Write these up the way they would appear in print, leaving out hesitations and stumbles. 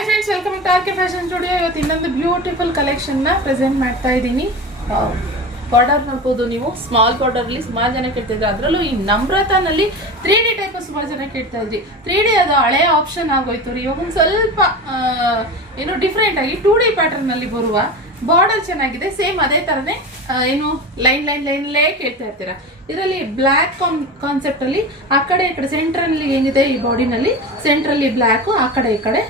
Hi friends, welcome to R K fashion studio. ಇವತ್ತು ಇನ್ನೊಂದು beautiful ಕಲೆಕ್ಷನ್ನ present ಮಾಡ್ತಾ ಇದ್ದೀನಿ. ಬಾರ್ಡರ್ ನೋಡ್ಬೋದು ನೀವು, ಸ್ಮಾಲ್ ಬಾರ್ಡರ್ಲಿ ಸುಮಾರು ಜನ ಕೇಳ್ತಿದ್ರು. ಅದರಲ್ಲೂ ಈ ನಮ್ರತಾನಲ್ಲಿ 3D ಟೈಪ್ ಸುಮಾರು ಜನ ಕೇಳ್ತಾ ಇದ್ರಿ. 3D ಅದು ಹಳೆಯ ಆಪ್ಷನ್ ಆಗೋಯ್ತು ರೀ. ಇವಾಗ ಒಂದು ಸ್ವಲ್ಪ ಏನು ಡಿಫ್ರೆಂಟ್ ಆಗಿ 2D ಪ್ಯಾಟರ್ನಲ್ಲಿ ಬರುವ ಬಾರ್ಡರ್ ಚೆನ್ನಾಗಿದೆ. ಸೇಮ್ ಅದೇ ಥರನೇ ಏನು ಲೈನ್ಲೇ ಕೇಳ್ತಾ ಇರ್ತೀರಾ. ಇದರಲ್ಲಿ ಬ್ಲ್ಯಾಕ್ ಕಾನ್ಸೆಪ್ಟ್ ಅಲ್ಲಿ ಆ ಕಡೆ ಈ ಕಡೆ ಸೆಂಟ್ರಲ್ಲಿ ಏನಿದೆ ಈ ಬಾಡಿನಲ್ಲಿ ಸೆಂಟ್ರಲ್ಲಿ ಬ್ಲ್ಯಾಕು, ಆ ಕಡೆ ಈ ಕಡೆ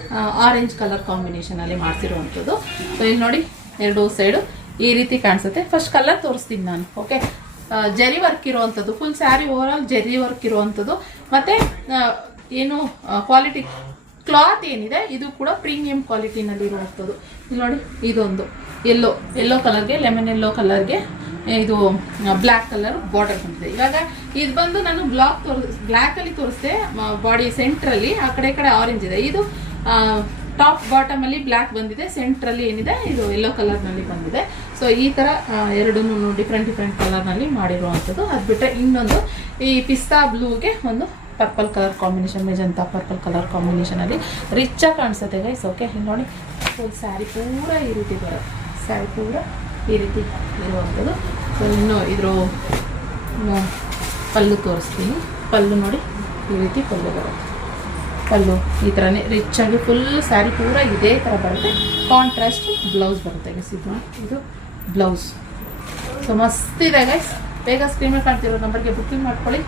ಆರೆಂಜ್ ಕಲರ್ ಕಾಂಬಿನೇಷನ್ ಅಲ್ಲಿ ಮಾಡಿಸಿರುವಂಥದ್ದು. ಸೊ ಇಲ್ಲಿ ನೋಡಿ, ಎರಡು ಸೈಡು ಈ ರೀತಿ ಕಾಣಿಸುತ್ತೆ. ಫಸ್ಟ್ ಕಲರ್ ತೋರಿಸ್ತೀನಿ ನಾನು. ಓಕೆ, ಜರಿ ವರ್ಕ್ ಇರುವಂಥದ್ದು, ಫುಲ್ ಸ್ಯಾರಿ ಓವರ್ ಆಲ್ ಜರಿ ವರ್ಕ್ ಇರುವಂಥದ್ದು. ಮತ್ತೆ ಏನು ಕ್ವಾಲಿಟಿ ಕ್ಲಾತ್ ಏನಿದೆ ಇದು ಕೂಡ ಪ್ರೀಮಿಯಂ ಕ್ವಾಲಿಟಿನಲ್ಲಿ ಇರುವಂಥದ್ದು. ಇಲ್ಲಿ ನೋಡಿ, ಇದೊಂದು ಯೆಲ್ಲೋ ಕಲರ್ಗೆ, ಲೆಮನ್ ಯೆಲ್ಲೋ ಕಲರ್ಗೆ ಇದು ಬ್ಲ್ಯಾಕ್ ಕಲರ್ ಬಾರ್ಡರ್ ಬಂದಿದೆ. ಇವಾಗ ಇದು ಬಂದು ನಾನು ಬ್ಲ್ಯಾಕಲ್ಲಿ ತೋರಿಸಿದೆ ಬಾಡಿ ಸೆಂಟ್ರಲ್ಲಿ, ಆ ಕಡೆ ಆರೆಂಜ್ ಇದೆ. ಇದು ಟಾಪ್ ಬಾಟಮ್ ಅಲ್ಲಿ ಬ್ಲ್ಯಾಕ್ ಬಂದಿದೆ, ಸೆಂಟ್ರಲ್ಲಿ ಏನಿದೆ ಇದು ಯೆಲ್ಲೋ ಕಲರ್ನಲ್ಲಿ ಬಂದಿದೆ. ಸೊ ಈ ಥರ ಎರಡೂ ಡಿಫ್ರೆಂಟ್ ಕಲರ್ನಲ್ಲಿ ಮಾಡಿರುವಂಥದ್ದು. ಅದು ಬಿಟ್ಟರೆ ಇನ್ನೊಂದು ಈ ಪಿಸ್ತಾ ಬ್ಲೂಗೆ ಒಂದು purple colour combination, magenta purple colour ಕಾಂಬಿನೇಷನಲ್ಲಿ ರಿಚಾಗಿ ಕಾಣಿಸುತ್ತೆ ಗೈಸ್. ಓಕೆ, ನೋಡಿ, ಫುಲ್ ಸ್ಯಾರಿ ಪೂರ ಈ ರೀತಿ ಬರುತ್ತೆ. ಸ್ಯಾರಿ ಪೂರ ಈ ರೀತಿ ಇರುವಂಥದ್ದು. ಸೊ ಇನ್ನು ಇದ್ರ ಪಲ್ಲು ತೋರಿಸ್ತೀನಿ. ಪಲ್ಲು ನೋಡಿ, ಈ ರೀತಿ ಪಲ್ಲು ಬರುತ್ತೆ. ಪಲ್ಲು ಈ ಥರನೇ ರಿಚಾಗಿ ಫುಲ್ ಸ್ಯಾರಿ ಪೂರ ಇದೇ ಥರ ಬರುತ್ತೆ. ಕಾಂಟ್ರಾಸ್ಟ್ ಬ್ಲೌಸ್ ಬರುತ್ತೆ ಗೈಸ್. ಇದು ಬ್ಲೌಸ್. ಸೊ ಮಸ್ತಿದೆ ಗೈಸ್. ಬೇಗ ಸ್ಕ್ರೀನ್ ಮೇಲೆ ಕಾಣ್ತಿರೋ ನಂಬರ್ಗೆ ಬುಕ್ಕಿಂಗ್ ಮಾಡ್ಕೊಳ್ಳಿ.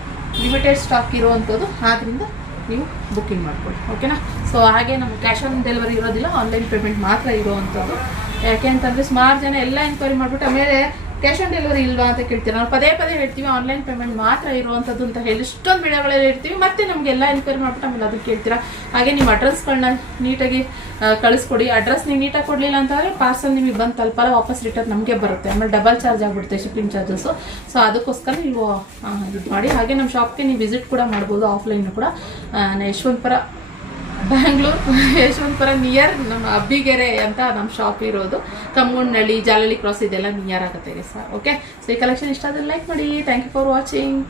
ಲಿಮಿಟೆಡ್ ಸ್ಟಾಕ್ ಇರುವಂಥದ್ದು, ಆದ್ದರಿಂದ ನೀವು ಬುಕ್ಕಿಂಗ್ ಮಾಡ್ಕೊಳ್ಳಿ. ಓಕೆನಾ. ಸೊ ಹಾಗೆ ನಮ್ಗೆ ಕ್ಯಾಶ್ ಆನ್ ಡೆಲಿವರಿ ಇರೋದಿಲ್ಲ, ಆನ್ಲೈನ್ ಪೇಮೆಂಟ್ ಮಾತ್ರ ಇರುವಂಥದ್ದು. ಯಾಕೆ ಅಂತಂದರೆ ಸುಮಾರು ಜನ ಎಲ್ಲ ಎನ್ಕ್ವೈರಿ ಮಾಡಿಬಿಟ್ಟು ಆಮೇಲೆ ಕ್ಯಾಶ್ ಆನ್ ಡೆಲಿವರಿ ಇಲ್ವಾ ಅಂತ ಕೇಳ್ತೀವಿ. ನಾವು ಪದೇ ಹೇಳ್ತೀವಿ ಆನ್ಲೈನ್ ಪೇಮೆಂಟ್ ಮಾತ್ರ ಇರುವಂಥದ್ದು ಅಂತ ಹೇಳಿ ಇಷ್ಟೊಂದು ವಿಡಿಯೋಗಳಲ್ಲಿ ಇರ್ತೀವಿ. ಮತ್ತೆ ನಮಗೆಲ್ಲ ಎನ್ಕ್ವೈರಿ ಮಾಡಿಬಿಟ್ಟು ಆಮೇಲೆ ಅದಕ್ಕೆ ಕೇಳ್ತೀರಾ. ಹಾಗೆ ನಿಮ್ಮ ಅಡ್ರೆಸ್ಗಳನ್ನ ನೀಟಾಗಿ ಕಳಿಸ್ಕೊಡಿ. ಅಡ್ರೆಸ್ ನೀವು ನೀಟಾಗಿ ಕೊಡಲಿಲ್ಲ ಅಂತಂದರೆ ಪಾರ್ಸಲ್ ನಿಮಗೆ ಬಂದು ತಲುಪಲ್ಲ, ವಾಪಸ್ ರಿಟರ್ನ್ ನಮಗೆ ಬರುತ್ತೆ. ಆಮೇಲೆ ಡಬಲ್ ಚಾರ್ಜ್ ಆಗಿಬಿಡುತ್ತೆ, ಶಿಪ್ಪಿಂಗ್ ಚಾರ್ಜಸ್ಸು. ಸೊ ಅದಕ್ಕೋಸ್ಕರ ನೀವು ಇದು ಮಾಡಿ. ಹಾಗೆ ನಮ್ಮ ಶಾಪ್ಗೆ ನೀವು ವಿಸಿಟ್ ಕೂಡ ಮಾಡ್ಬೋದು, ಆಫ್ಲೈನ್ ಕೂಡ. ಯಶವಂತಪುರ, ಬ್ಯಾಂಗ್ಳೂರು ಯಶವಂತಪುರ ನಿಯರ್ ನಮ್ಮ ಅಬ್ಬಿಗೆರೆ ಅಂತ ನಮ್ಮ ಶಾಪ್ ಇರೋದು. ಕಮ್ಮುಣ್ಣಳ್ಳಿ, ಜಾಲಹಳ್ಳಿ ಕ್ರಾಸ್ ಇದೆಲ್ಲ ನಿಯರ್ ಆಗುತ್ತೆ ಸರ್. ಓಕೆ, ಸೊ ಈ ಕಲೆಕ್ಷನ್ ಇಷ್ಟ ಆದರೆ ಲೈಕ್ ಮಾಡಿ. Thank you for watching.